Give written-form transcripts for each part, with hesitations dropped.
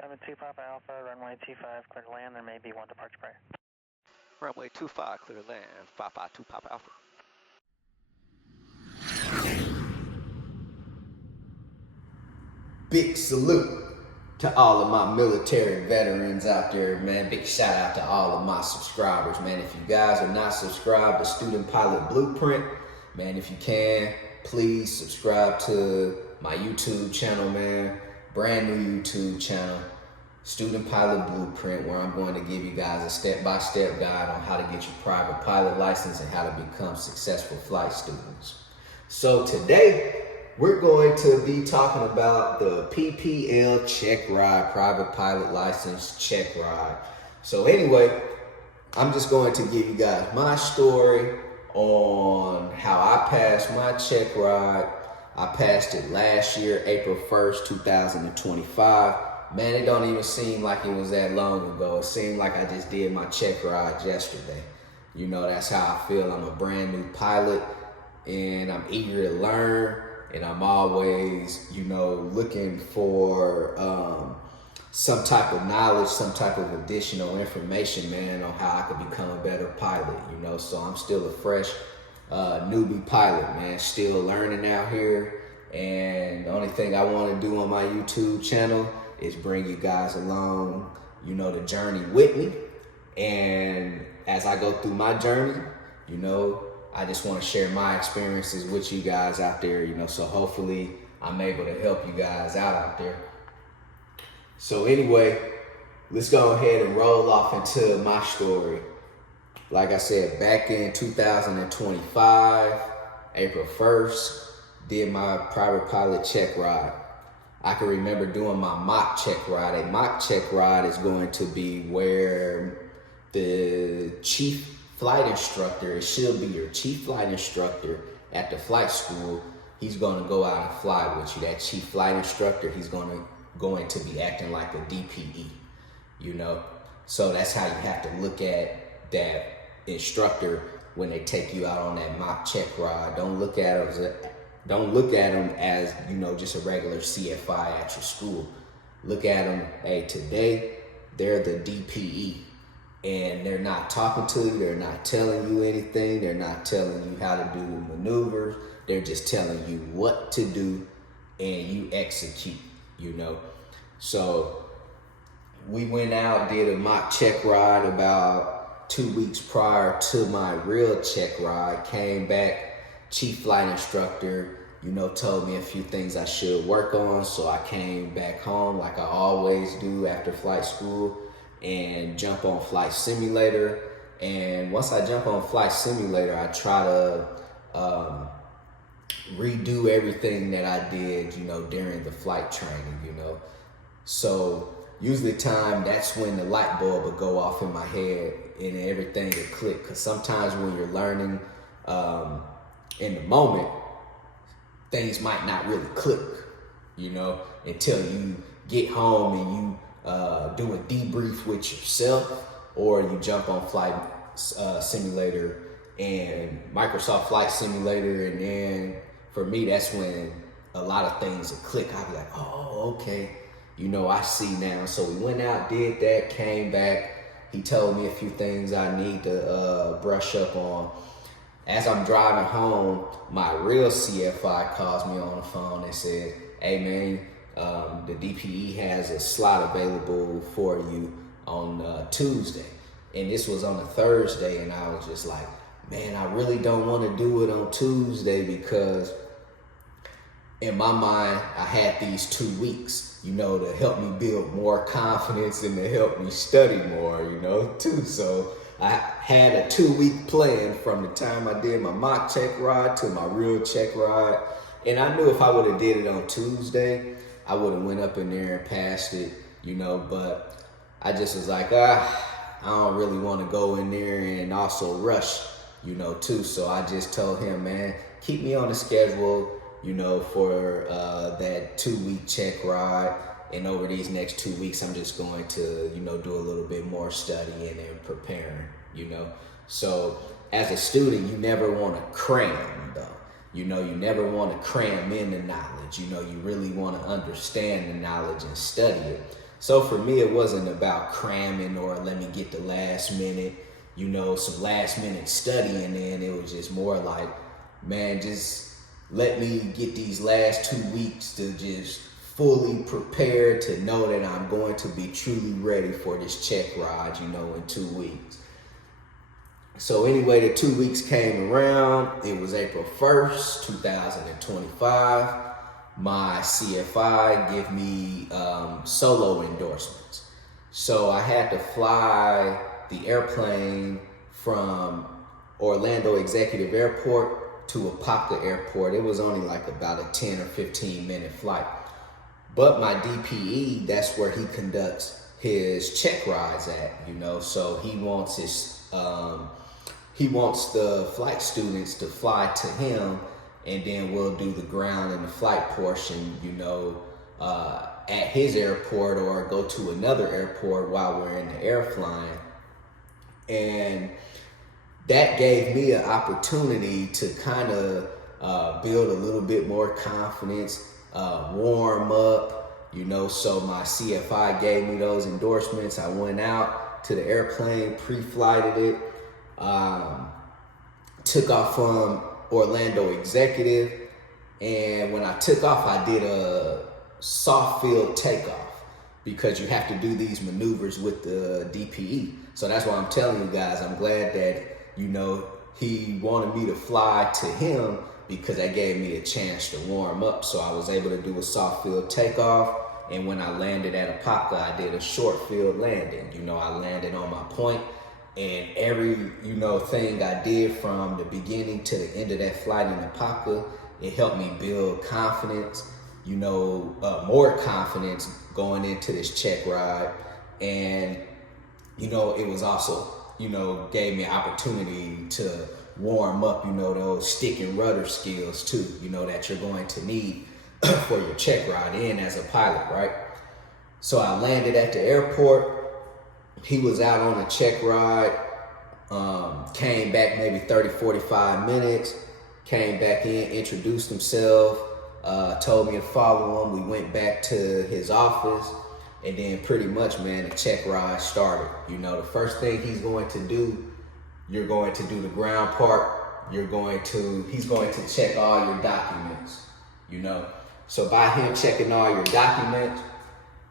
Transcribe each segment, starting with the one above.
2 Papa Alpha, runway 25, clear to land. There may be one departure prior. Runway 25, clear to land. 552 Papa Alpha. Big salute to all of my military veterans out there, man. Big shout out to all of my subscribers, man. If you guys are not subscribed to Student Pilot Blueprint, man, if you can, please subscribe to my YouTube channel, man. Brand new YouTube channel, Student Pilot Blueprint, where I'm going to give you guys a step-by-step guide on how to get your private pilot license and how to become successful flight students. So today, we're going to be talking about the PPL CHECKRIDE, private pilot license CHECKRIDE. So anyway, I'm just going to give you guys my story on how I passed my CHECKRIDE. I passed it last year, April 1st, 2025. Man, it don't even seem like it was that long ago. It seemed like I just did my CHECKRIDE yesterday. You know, that's how I feel. I'm a brand new pilot and I'm eager to learn. And I'm always, you know, looking for some type of knowledge, some type of additional information, man, on how I could become a better pilot, you know. So I'm still a fresh newbie pilot, man, still learning out here. And the only thing I want to do on my YouTube channel is bring you guys along, you know, the journey with me. And as I go through my journey, you know, I just want to share my experiences with you guys out there, you know, so hopefully I'm able to help you guys out there. So anyway, let's go ahead and roll off into my story. Like I said, back in 2025, April 1st, did my private pilot CHECKRIDE. I can remember doing my mock CHECKRIDE. A mock CHECKRIDE is going to be where the chief flight instructor, it should be your chief flight instructor at the flight school. He's going to go out and fly with you. That chief flight instructor, he's going to be acting like a DPE, you know. So that's how you have to look at that instructor when they take you out on that mock CHECKRIDE. Don't look at them as, you know, just a regular CFI at your school. Look at them, hey, today they're the DPE. And they're not talking to you, they're not telling you anything, they're not telling you how to do the maneuvers, they're just telling you what to do and you execute, you know. So we went out, did a mock CHECKRIDE about 2 weeks prior to my real CHECKRIDE, came back, chief flight instructor, you know, told me a few things I should work on. So I came back home like I always do after flight school and jump on Flight Simulator. And once I jump on Flight Simulator, I try to redo everything that I did, you know, during the flight training, you know. So usually that's when the light bulb will go off in my head and everything will click. Because sometimes when you're learning in the moment, things might not really click, you know, until you get home and you do a debrief with yourself, or you jump on Flight Simulator and Microsoft Flight Simulator, and then for me, that's when a lot of things will click. I'll be like, oh, okay, you know, I see now. So we went out, did that, came back. He told me a few things I need to brush up on. As I'm driving home, my real CFI calls me on the phone and said, hey man, the DPE has a slot available for you on Tuesday. And this was on a Thursday, and I was just like, man, I really don't want to do it on Tuesday, because in my mind, I had these 2 weeks, you know, to help me build more confidence and to help me study more, you know, too. So I had a 2-week plan from the time I did my mock CHECKRIDE to my real CHECKRIDE. And I knew if I would have did it on Tuesday, I would have went up in there and passed it, you know, but I just was like, I don't really want to go in there and also rush, you know, too. So I just told him, man, keep me on the schedule, you know, for that 2-week CHECKRIDE. And over these next 2 weeks, I'm just going to, you know, do a little bit more studying and preparing, you know. So as a student, you never want to cram, though. You know, you never want to cram in the knowledge. You know, you really want to understand the knowledge and study it. So for me, it wasn't about cramming or let me get the last minute, some last minute studying in. It was just more like, man, just let me get these last 2 weeks to just fully prepare to know that I'm going to be truly ready for this check ride, in 2 weeks. So anyway, the 2 weeks came around. It was April 1st, 2025. My CFI give me solo endorsements. So I had to fly the airplane from Orlando Executive Airport to Apopka Airport. It was only like about a 10 or 15 minute flight. But my DPE, that's where he conducts his check rides at, so he wants the flight students to fly to him, and then we'll do the ground and the flight portion, at his airport, or go to another airport while we're in the air flying. And that gave me an opportunity to kind of build a little bit more confidence, warm up, so my CFI gave me those endorsements. I went out to the airplane, pre-flighted it, took off from Orlando Executive, and when I took off, I did a soft field takeoff because you have to do these maneuvers with the DPE. So that's why I'm telling you guys, I'm glad that, he wanted me to fly to him, because that gave me a chance to warm up. So I was able to do a soft field takeoff, and when I landed at Apopka, I did a short field landing. I landed on my point, and every, thing I did from the beginning to the end of that flight in Apopka, it helped me build confidence, more confidence going into this check ride. And, it was also, gave me an opportunity to warm up, those stick and rudder skills too, that you're going to need for your check ride in as a pilot, right? So I landed at the airport. He was out on a check ride, came back maybe 30, 45 minutes, came back in, introduced himself, told me to follow him. We went back to his office, and then pretty much, man, the check ride started. The first thing he's going to do, you're going to do the ground part. He's going to check all your documents, So by him checking all your documents,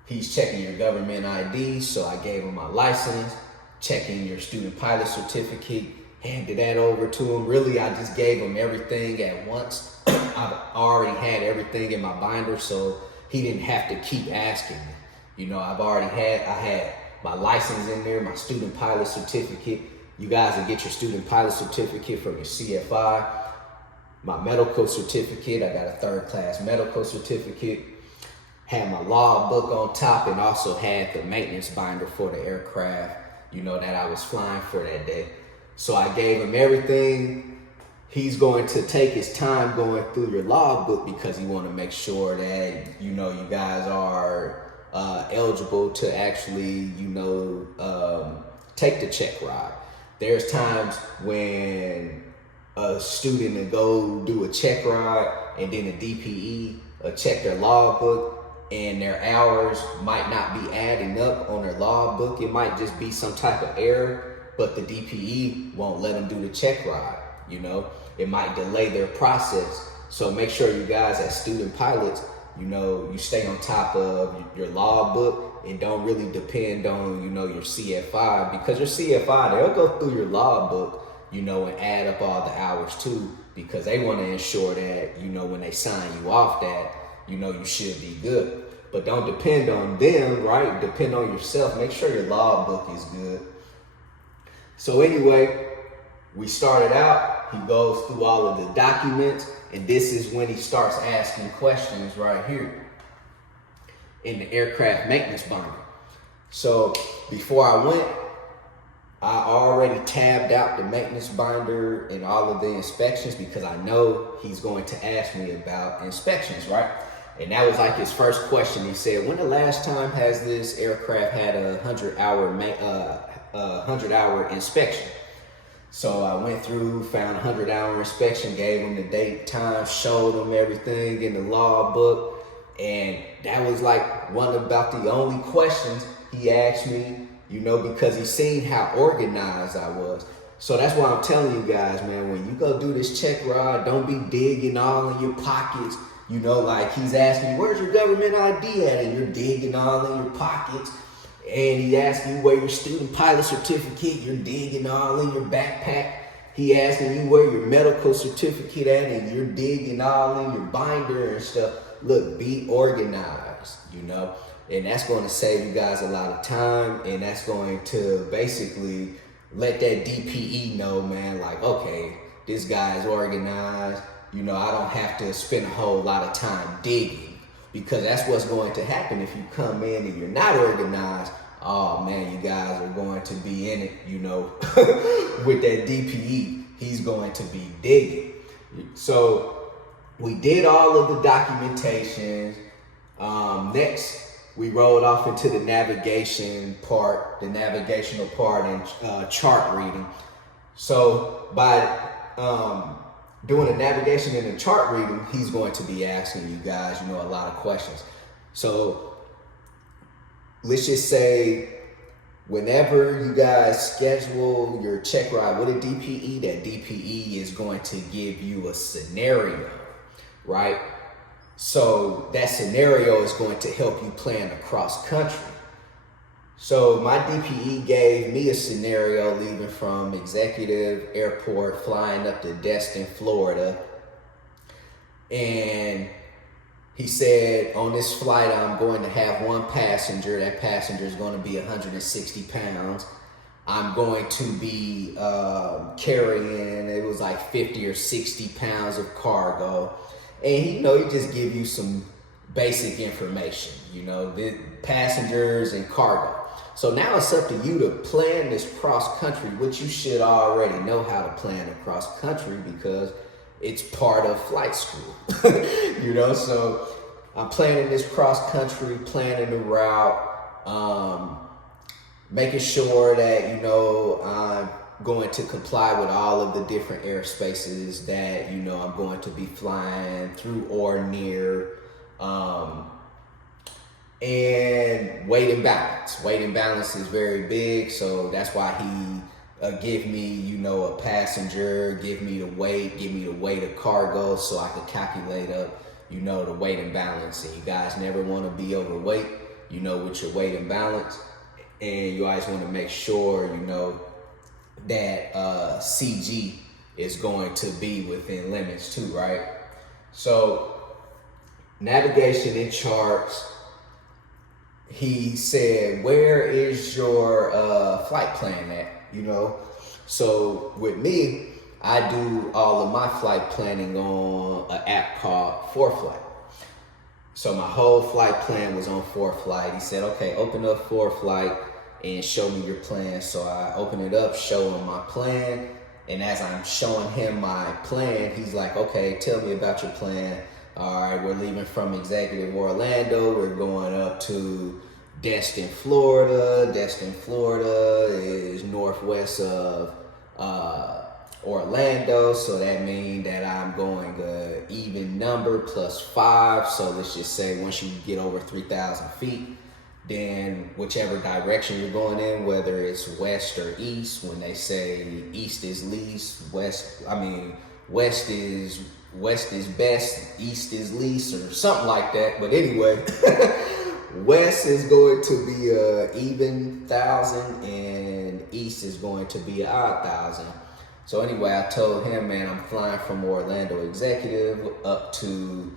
he's checking your government ID. So I gave him my license, checking your student pilot certificate, handed that over to him. Really, I just gave him everything at once. I've already had everything in my binder, so he didn't have to keep asking me. I had my license in there, my student pilot certificate. You guys will get your student pilot certificate from your CFI. My medical certificate, I got a 3rd class medical certificate. Had my log book on top, and also had the maintenance binder for the aircraft, that I was flying for that day. So I gave him everything. He's going to take his time going through your log book, because he want to make sure that, you guys are eligible to actually, take the check ride. There's times when a student will go do a check ride, and then a DPE check their log book, and their hours might not be adding up on their log book. It might just be some type of error, but the DPE won't let them do the check ride. It might delay their process. So make sure you guys as student pilots, you stay on top of your log book, and don't really depend on, your CFI, because your CFI, they'll go through your log book, and add up all the hours too, because they want to ensure that, when they sign you off, that, you should be good. But don't depend on them, right? Depend on yourself. Make sure your log book is good. So anyway, we started out, he goes through all of the documents, and this is when he starts asking questions right here in the aircraft maintenance binder. So before I went, I already tabbed out the maintenance binder and all of the inspections, because I know he's going to ask me about inspections, right? And that was like his first question. He said, when the last time has this aircraft had a 100-hour inspection? So I went through, found a 100-hour inspection, gave him the date, time, showed him everything in the log book. And that was like one about the only questions he asked me, you know, because he seen how organized I was. So that's why I'm telling you guys, man, when you go do this check ride, don't be digging all in your pockets. You know, like he's asking you, where's your government ID at? And you're digging all in your pockets. And he asking you where your student pilot certificate, you're digging all in your backpack. He asking you where your medical certificate at, and you're digging all in your binder and stuff. Look, be organized, you know, and that's going to save you guys a lot of time, and that's going to basically let that DPE know, man, like, okay, this guy's organized. You know, I don't have to spend a whole lot of time digging, because that's what's going to happen if you come in and you're not organized. Oh man, you guys are going to be in it, you know, with that DPE. He's going to be digging. So we did all of the documentation. Next, we rolled off into the navigation part, the navigational part, and chart reading. So by doing the navigation and the chart reading, he's going to be asking you guys, you know, a lot of questions. So let's just say whenever you guys schedule your check ride with a DPE, that DPE is going to give you a scenario, right? So that scenario is going to help you plan across country. So my DPE gave me a scenario leaving from Executive Airport, flying up to Destin, Florida. And he said, on this flight, I'm going to have one passenger. That passenger is going to be 160 pounds. I'm going to be carrying, it was like 50 or 60 pounds of cargo. And, you know, he just give you some basic information, you know, the passengers and cargo. So now it's up to you to plan this cross country, which you should already know how to plan a cross country because it's part of flight school, you know? So I'm planning this cross country, planning the route, making sure that, you know, I'm going to comply with all of the different airspaces that, you know, I'm going to be flying through or near. And weight and balance. Weight and balance is very big, so that's why he give me, you know, a passenger, give me the weight of cargo, so I can calculate up, you know, the weight and balance. And you guys never want to be overweight, you know, with your weight and balance. And you always want to make sure, you know, that CG is going to be within limits too, right? So navigation and charts. He said, where is your flight plan at, you know? So with me, I do all of my flight planning on an app called ForeFlight. So my whole flight plan was on ForeFlight. He said, okay, open up ForeFlight and show me your plan. So I open it up, show him my plan. And as I'm showing him my plan, he's like, okay, tell me about your plan. All right, we're leaving from Executive Orlando. We're going up to Destin, Florida. Destin, Florida is northwest of Orlando. So that means that I'm going an even number +5. So let's just say once you get over 3,000 feet, then whichever direction you're going in, whether it's west or east, when they say east is least, west is best, east is least, or something like that. But anyway, west is going to be a even 1,000 and east is going to be an odd 1,000. So anyway, I told him, man, I'm flying from Orlando Executive up to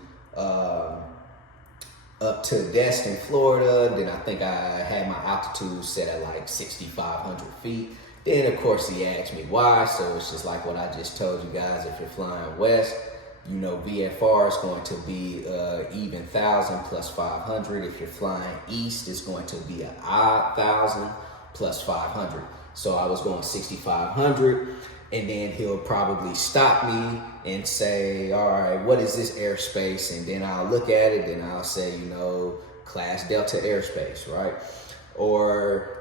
Destin, Florida. Then I think I had my altitude set at like 6,500 feet. Then, of course, he asked me why. So it's just like what I just told you guys. If you're flying west, you know, VFR is going to be even 1,000 +500. If you're flying east, it's going to be an odd 1,000 +500. So I was going 6,500. And then he'll probably stop me and say, all right, what is this airspace? And then I'll look at it and I'll say, you know, Class Delta airspace, right? Or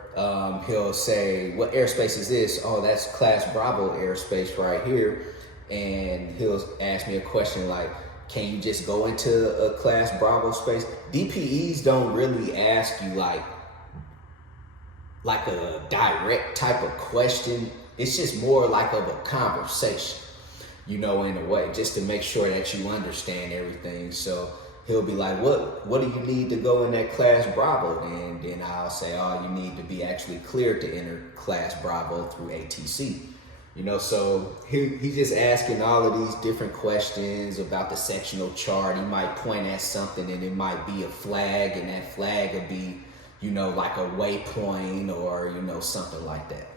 he'll say, what airspace is this? Oh, that's Class Bravo airspace right here. And he'll ask me a question like, can you just go into a class Bravo space? DPEs don't really ask you like a direct type of question. It's just more like of a conversation, you know, in a way, just to make sure that you understand everything. So he'll be like, what do you need to go in that class Bravo? And then I'll say, oh, you need to be actually cleared to enter class Bravo through ATC. You know, so he's just asking all of these different questions about the sectional chart. He might point at something and it might be a flag, and that flag would be, you know, like a waypoint or, you know, something like that.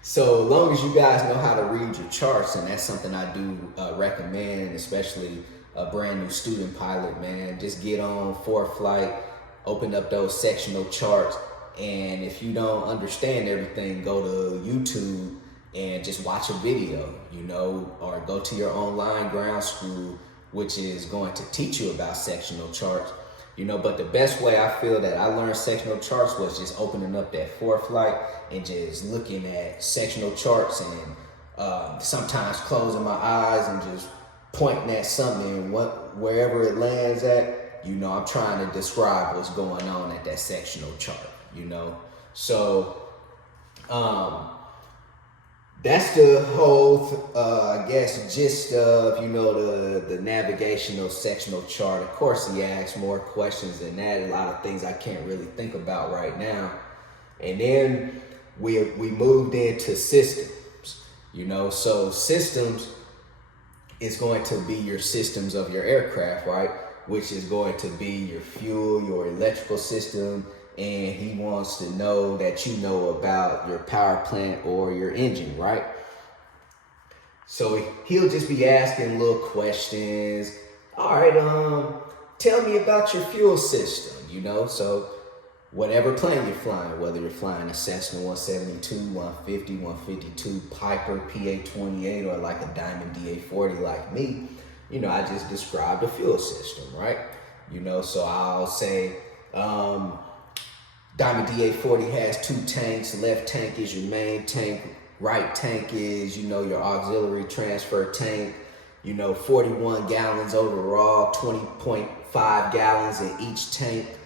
So as long as you guys know how to read your charts, and that's something I do recommend, especially a brand new student pilot, man, just get on ForeFlight, open up those sectional charts, and if you don't understand everything, go to YouTube and just watch a video, you know, or go to your online ground school, which is going to teach you about sectional charts, you know. But the best way I feel that I learned sectional charts was just opening up that ForeFlight and just looking at sectional charts, and sometimes closing my eyes and just pointing at something, and wherever it lands at, you know, I'm trying to describe what's going on at that sectional chart, you know. So that's the whole, I guess, gist of, you know, the navigational sectional chart. Of course, he asks more questions than that. A lot of things I can't really think about right now. And then we moved into systems, you know. So systems is going to be your systems of your aircraft, right? Which is going to be your fuel, your electrical system, and he wants to know that you know about your power plant or your engine, right? So he'll just be asking little questions. All right, tell me about your fuel system, you know? So whatever plane you're flying, whether you're flying a Cessna 172, 150, 152, Piper PA-28, or like a Diamond DA-40 like me, you know, I just described the fuel system, right? You know, so I'll say, Diamond DA-40 has 2 tanks. Left tank is your main tank. Right tank is, you know, your auxiliary transfer tank. You know, 41 gallons overall, 20.5 gallons in each tank.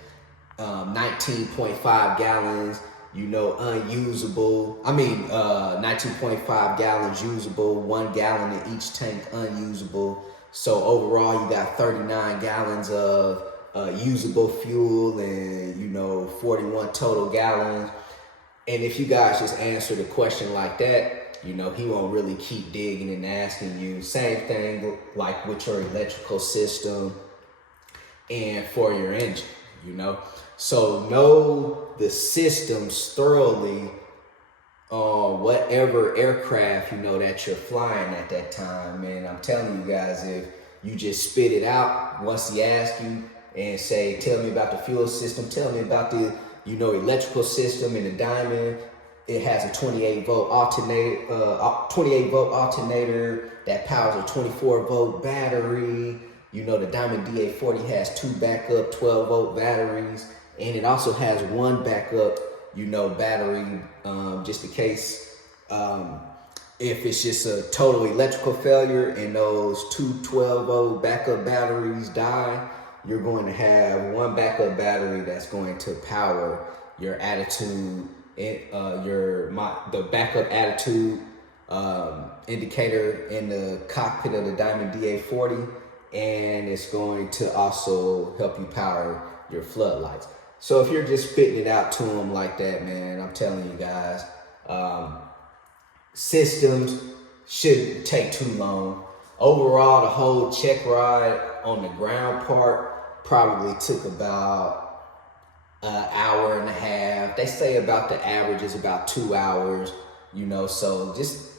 19.5 gallons, you know, unusable. 19.5 gallons usable, 1 gallon in each tank unusable. So overall, you got 39 gallons of usable fuel, and, you know, 41 total gallons. And if you guys just answer the question like that, you know, he won't really keep digging and asking you. Same thing like with your electrical system and for your engine, you know. So know the systems thoroughly on whatever aircraft, you know, that you're flying at that time. And I'm telling you guys, if you just spit it out once he asks you and say, tell me about the fuel system, tell me about the, you know, electrical system. In the Diamond, it has a 28 volt alternator that powers a 24 volt battery. You know, the Diamond DA-40 has 2 backup 12 volt batteries, and it also has 1 backup, you know, battery, just in case if it's just a total electrical failure and those 2 12 volt backup batteries die, you're going to have 1 backup battery that's going to power your attitude, the backup attitude indicator in the cockpit of the Diamond DA-40, and it's going to also help you power your floodlights. So if you're just spitting it out to them like that, man, I'm telling you guys, systems shouldn't take too long. Overall, the whole check ride on the ground part probably took about an hour and a half. They say about the average is about 2 hours, you know, so just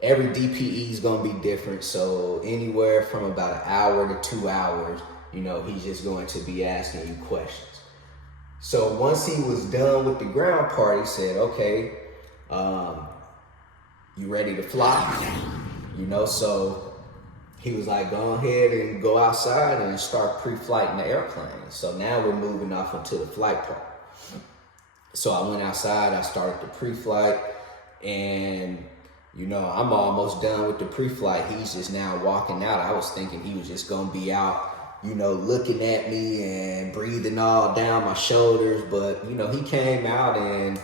every DPE is going to be different. So anywhere from about an hour to 2 hours, you know, he's just going to be asking you questions. So once he was done with the ground part, he said, okay, you ready to fly? You know, so he was like, go ahead and go outside and start pre-flighting the airplane. So now we're moving off into the flight part. So I went outside, I started the pre-flight, and You know, I'm almost done with the pre-flight. He's just now walking out. I was thinking he was just gonna be out, you know, looking at me and breathing all down my shoulders. But, you know, he came out and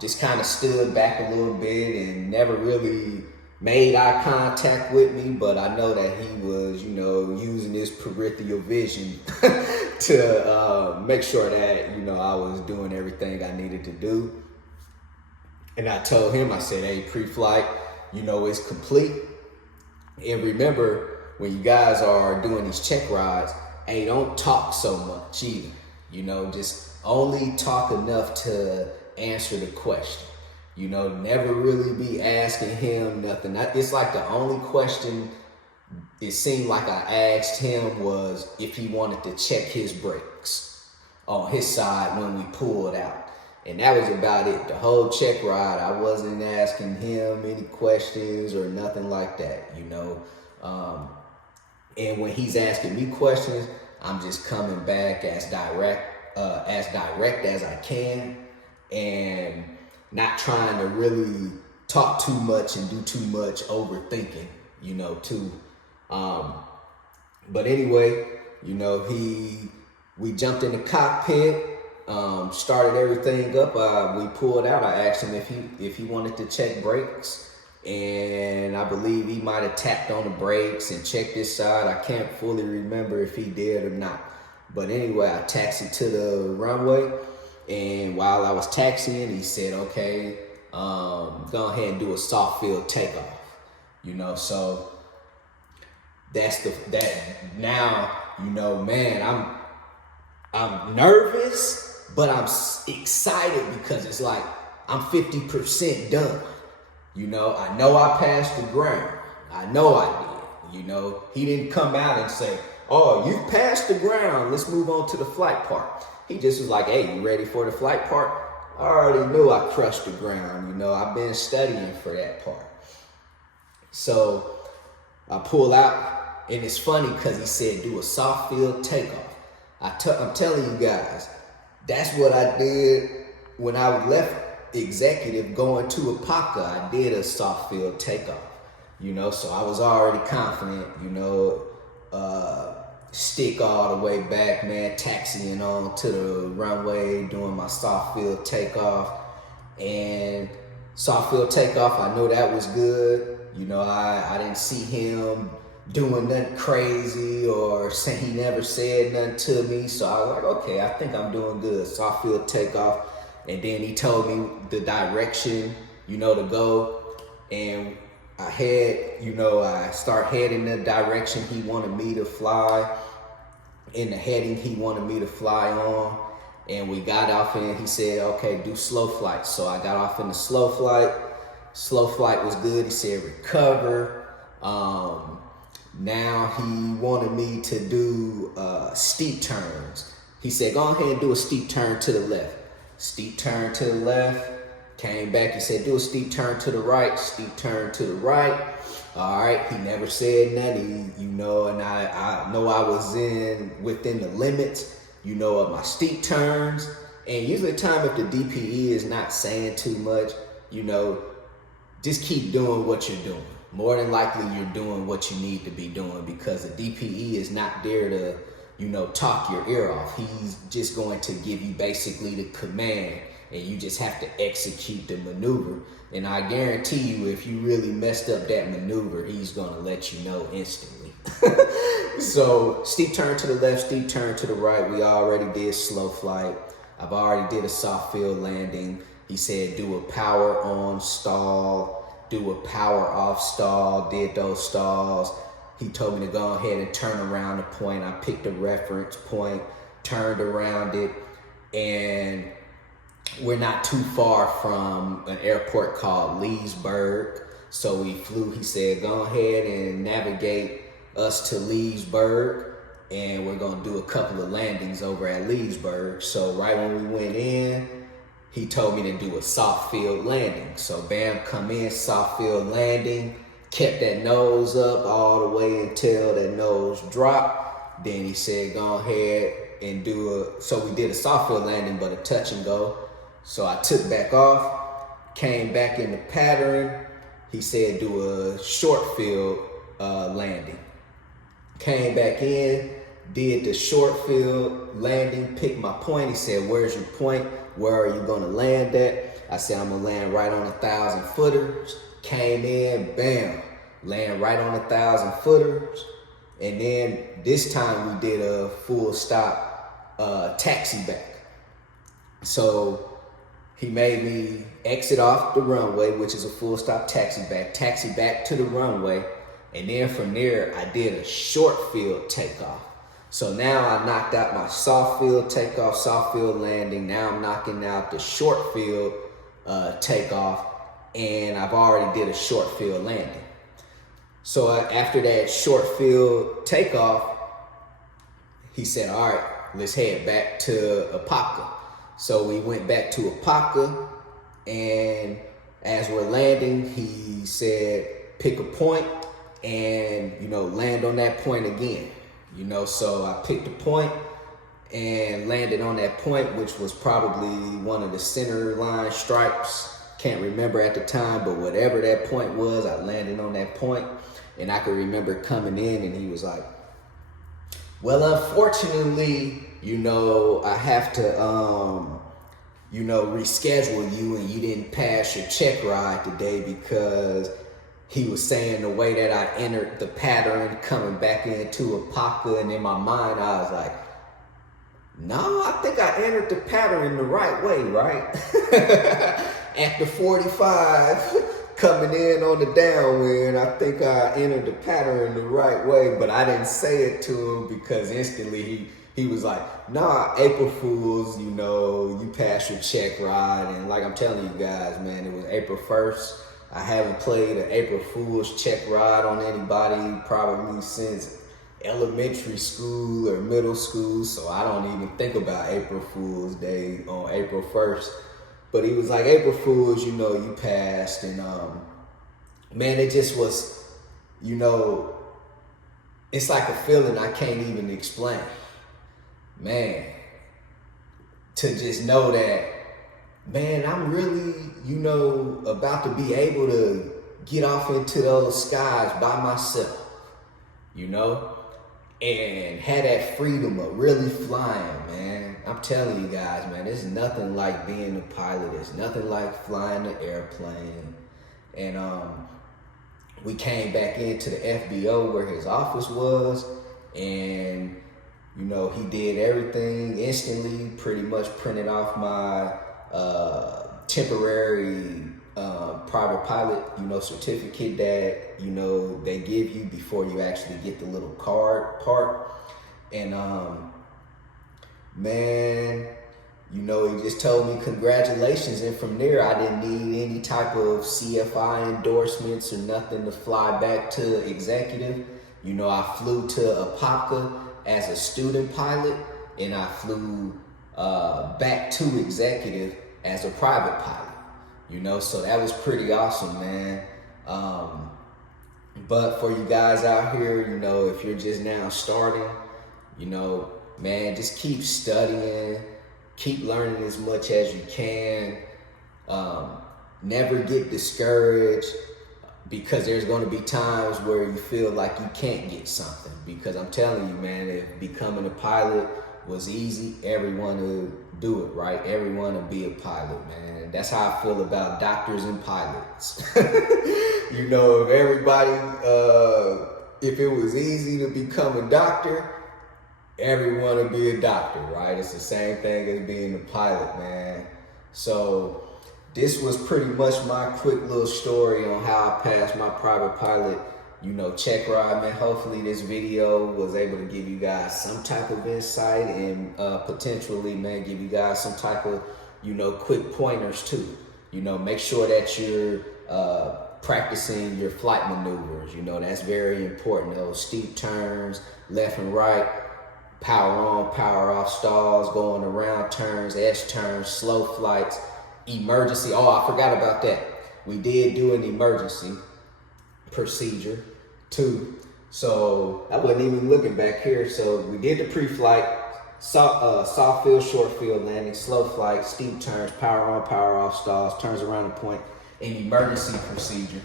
just kind of stood back a little bit and never really made eye contact with me. But I know that he was, you know, using his peripheral vision to make sure that, you know, I was doing everything I needed to do. And I told him, I said, hey, pre-flight, you know, it's complete. And remember, when you guys are doing these check rides, hey, don't talk so much either. You know, just only talk enough to answer the question. You know, never really be asking him nothing. It's like the only question it seemed like I asked him was if he wanted to check his brakes on his side when we pulled out. And that was about it. The whole check ride, I wasn't asking him any questions or nothing like that, you know. And when he's asking me questions, I'm just coming back as direct as I can, and not trying to really talk too much and do too much overthinking, you know, too. But anyway, you know, we jumped in the cockpit. Started everything up. We pulled out. I asked him if he wanted to check brakes, and I believe he might have tapped on the brakes and checked his side. I can't fully remember if he did or not. But anyway, I taxied to the runway, and while I was taxiing, he said, "Okay, go ahead and do a soft field takeoff." You know, so that now, you know, man, I'm nervous. But I'm excited because it's like I'm 50% done. You know I passed the ground. I know I did. You know, he didn't come out and say, oh, you passed the ground, let's move on to the flight part. He just was like, hey, you ready for the flight part? I already knew I crushed the ground. You know, I've been studying for that part. So I pull out, and it's funny because he said do a soft field takeoff. I'm telling you guys, that's what I did when I left executive going to Apaka. I did a soft field takeoff, you know, so I was already confident, you know, stick all the way back, man, taxiing on to the runway, doing my soft field takeoff. And soft field takeoff, I know that was good. You know, I didn't see him doing nothing crazy or say he never said nothing to me. So I was like, okay, I think I'm doing good. Soft field takeoff. And then he told me the direction, you know, to go. And I start heading the direction he wanted me to fly. In the heading he wanted me to fly on. And we got off and he said, okay, do slow flight. So I got off in the slow flight. Slow flight was good. He said, recover. Now he wanted me to do steep turns. He said, go ahead and do a steep turn to the left. Steep turn to the left. Came back, he said, do a steep turn to the right. Steep turn to the right. All right, he never said nothing, you know, and I know I was within the limits, you know, of my steep turns. And usually the time if the DPE is not saying too much, you know, just keep doing what you're doing. More than likely you're doing what you need to be doing, because the DPE is not there to, you know, talk your ear off. He's just going to give you basically the command, and you just have to execute the maneuver. And I guarantee you, if you really messed up that maneuver, he's going to let you know instantly. So steep turn to the left, steep turn to the right. We already did slow flight. I've already did a soft field landing. He said do a power on stall, do a power off stall, did those stalls. He told me to go ahead and turn around the point. I picked a reference point, turned around it, and we're not too far from an airport called Leesburg. So we flew. He said, go ahead and navigate us to Leesburg, and we're going to do a couple of landings over at Leesburg. So right when we went in, he told me to do a soft field landing. So bam, come in, soft field landing, kept that nose up all the way until that nose dropped. Then he said, go ahead and so we did a soft field landing, but a touch and go. So I took back off, came back in the pattern. he said do a short field landing. Came back in, did the short field landing, picked my point. He said, where's your point? Where are you gonna land at? I said, I'm gonna land right on 1,000 footers. Came in, bam, land right on 1,000 footers. And then this time we did a full stop taxi back. So he made me exit off the runway, which is a full stop taxi back to the runway. And then from there, I did a short field takeoff. So now I knocked out my soft field takeoff, soft field landing. Now I'm knocking out the short field takeoff, and I've already did a short field landing. So after that short field takeoff, he said, all right, let's head back to Apopka. So we went back to Apopka, and as we're landing, he said, pick a point and, you know, land on that point again. You know, so I picked a point and landed on that point, which was probably one of the center line stripes. Can't remember at the time, but whatever that point was, I landed on that point. And I could remember coming in and he was like, well, unfortunately, you know, I have to, you know, reschedule you, and you didn't pass your check ride today, because he was saying the way that I entered the pattern coming back into Apopka, and in my mind, I was like, no, I think I entered the pattern the right way, right? At the 45, coming in on the downwind, I think I entered the pattern the right way, but I didn't say it to him, because instantly he was like, nah, April Fools, you know, you passed your check ride. And like I'm telling you guys, man, it was April 1st. I haven't played an April Fool's check ride on anybody probably since elementary school or middle school, so I don't even think about April Fool's Day on April 1st. But he was like, April Fool's, you know, you passed. And man, it just was, you know, it's like a feeling I can't even explain. Man, to just know that, man, I'm really, you know, about to be able to get off into those skies by myself, you know, and have that freedom of really flying, man. I'm telling you guys, man, there's nothing like being a pilot. There's nothing like flying an airplane. And we came back into the FBO where his office was, and, you know, he did everything instantly, pretty much printed off my temporary private pilot, you know, certificate that, you know, they give you before you actually get the little card part. And man, you know, he just told me congratulations, and from there I didn't need any type of CFI endorsements or nothing to fly back to executive. You know, I flew to Apopka as a student pilot, and I flew back to executive as a private pilot, you know, so that was pretty awesome, man. But for you guys out here, you know, if you're just now starting, you know, man, just keep studying, keep learning as much as you can. Never get discouraged, because there's going to be times where you feel like you can't get something. Because I'm telling you, man, if becoming a pilot was easy, everyone would do it, right? Everyone would be a pilot, man. That's how I feel about doctors and pilots. You know, if everybody, if it was easy to become a doctor, everyone would be a doctor, right? It's the same thing as being a pilot, man. So this was pretty much my quick little story on how I passed my private pilot, you know, check ride, man. Hopefully this video was able to give you guys some type of insight, and potentially, man, give you guys some type of, you know, quick pointers too. You know, make sure that you're practicing your flight maneuvers. You know, that's very important. Those steep turns, left and right, power on, power off stalls, going around turns, S-turns, slow flights, emergency. Oh, I forgot about that. We did do an emergency procedure too. So I wasn't even looking back here. So we did the pre-flight, soft field, short field landing, slow flight, steep turns, power on, power off stalls, turns around the point, and emergency procedures.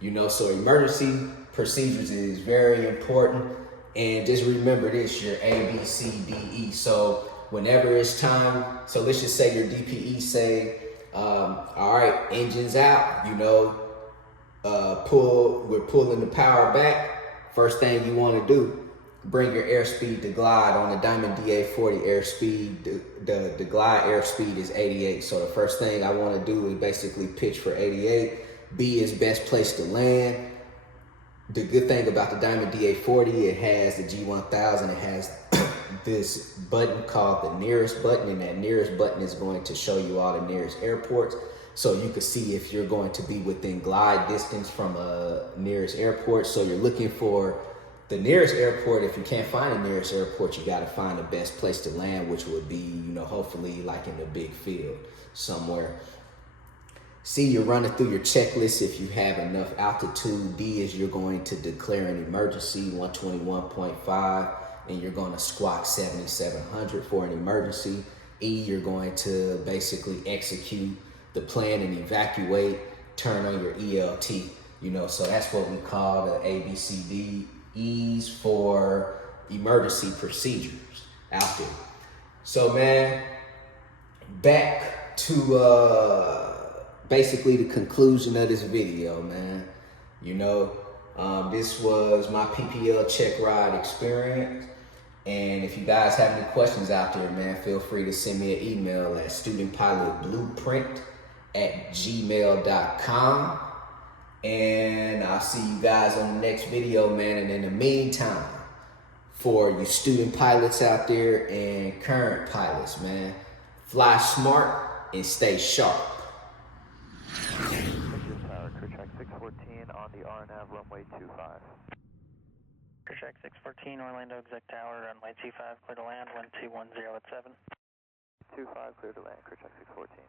You know, so emergency procedures is very important. And just remember this, your A, B, C, D, E. So whenever it's time, so let's just say your DPE say, all right, engines out, you know, we're pulling the power back. First thing you want to do, bring your airspeed to glide. On the Diamond DA40 airspeed, the glide airspeed is 88. So the first thing I want to do is basically pitch for 88. B is best place to land. The good thing about the Diamond DA40, it has the G1000, it has this button called the nearest button, and that nearest button is going to show you all the nearest airports. So you can see if you're going to be within glide distance from a nearest airport. So you're looking for the nearest airport. If you can't find the nearest airport, you got to find the best place to land, which would be, you know, hopefully like in the big field somewhere. C, you're running through your checklist if you have enough altitude. D is you're going to declare an emergency, 121.5, and you're going to squawk 7700 for an emergency. E, you're going to basically execute the plan and evacuate, turn on your ELT. You know, so that's what we call the A, B, C, D, E's for emergency procedures out there. So man, back to basically the conclusion of this video, man. You know, this was my PPL check ride experience. And if you guys have any questions out there, man, feel free to send me an email at studentpilotblueprint@gmail.com. And I'll see you guys on the next video, man. And in the meantime, for you student pilots out there and current pilots, man, fly smart and stay sharp. Crew check 614 on the RNAV runway 25. Crew check 614, Orlando exec tower, runway 25, clear to land, 1210 at 7. 25, clear to land, crew check 614.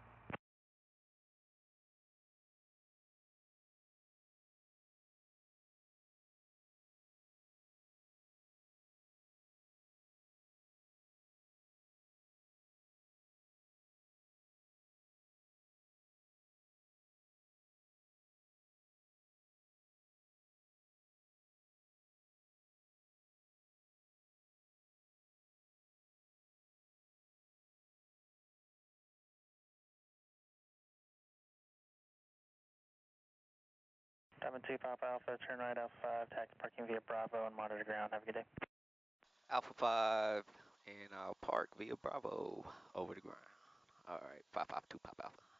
Diamond 2 Pop Alpha, turn right Alpha 5, taxi parking via Bravo and monitor ground. Have a good day. Alpha 5, and I'll park via Bravo over the ground. All right, 552 Pop Alpha.